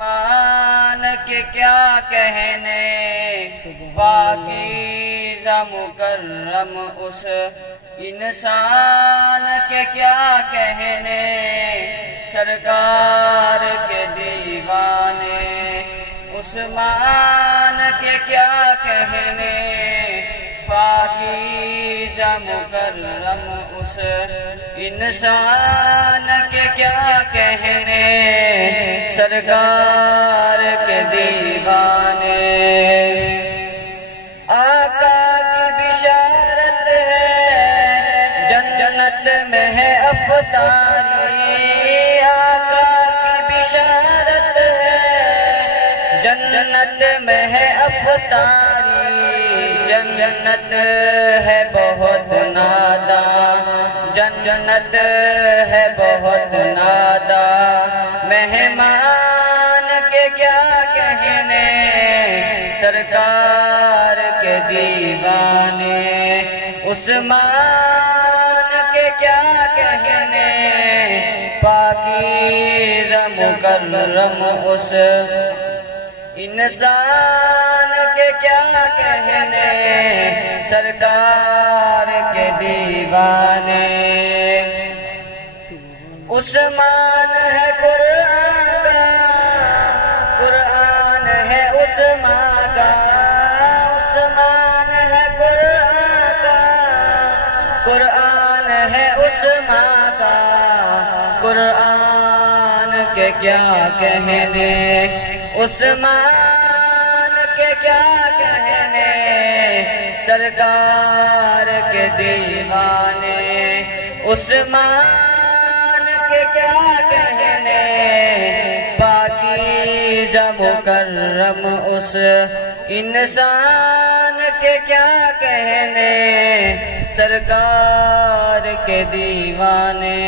مان کے کیا کہنے، پاکیزہ مکرم اس انسان کے کیا کہنے، سرکار کے دیوانے عثمان کے کیا کہنے، پاکیزہ مکرم اس انسان کے کیا کہنے، سرکار کے دیوانے۔ آقا کی بشارت ہے جنت میں ہے افطاری، آقا کی بشارت ہے جنت میں ہے افطاری، جنت ہے بہت ناداں، جنت ہے بہت ناداں، مہمان کے کیا کہنے، سرکار کے دیوانے عثمان کے کیا کہنے، پاکیزہ مکرم اس انسان کے کیا کہنے، سرکار کے دیوانے۔ عثمان ہے قرآن کا، قرآن ہے عثمان کا، عثمان ہے قرآن کا، قرآن ہے عثمان کا، قرآن کے کیا کہنے، عثمان کے کیا کہنے، سرکار کے دیوانے عثمان کے کیا کہنے، پاکیزہ مکرم اس انسان کے کیا کہنے، سرکار کے دیوانے۔